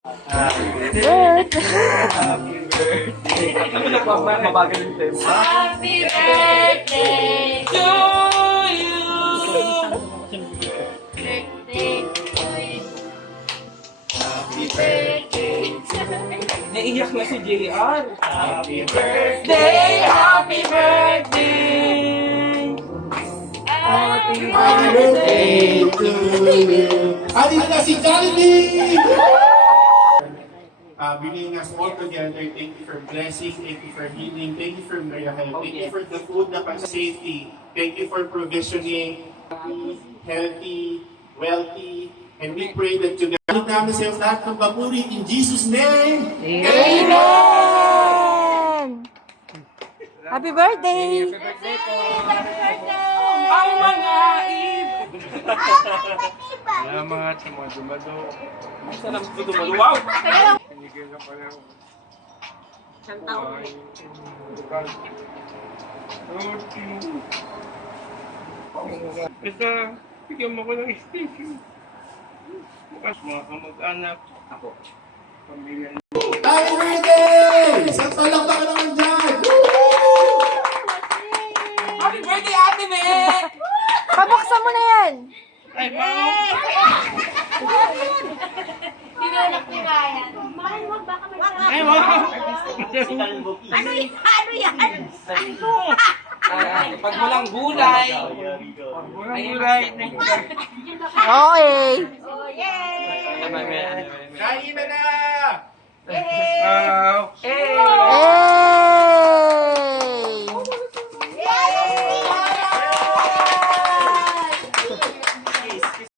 Ano na po, mabagal yung tempo. Happy birthday to you. Birthday to you. Happy birthday to you. Naiiyak na si JR. Happy birthday, happy birthday. Happy birthday to you. Alis na si Jollibee! Bringing us all together, thank you for blessing, thank you for healing, thank you for miracle, thank you for the food na safety, thank you for provisioning, healthy, wealthy, and we pray that together, namin sa iyo lahat ng papuri in Jesus' name! Amen! Happy birthday! Happy birthday po. Happy birthday. Ang mga ib! Salamat sa mga dumado. Ang sarap ko dumalo. Wow! Pinigyan ka pa ng Isang taon. lugar. Basta, bigyan mo ko ng station. Bukas mga kamag-anak. Ako. Pamilya. Happy birthday! Isang palakpakan naman dyan! Happy birthday, Ate Me! Pabuksan mo na yan! Ay, ma'am! Tinulak ni Ryan. Mahal mo, baka may Ay, ma'am! Ano yan? Ano yan? Ano? Pag walang gulay. Walang gulay. Okay! Oh, yay! Kain na na! Yay! Wow! Eh! Eh!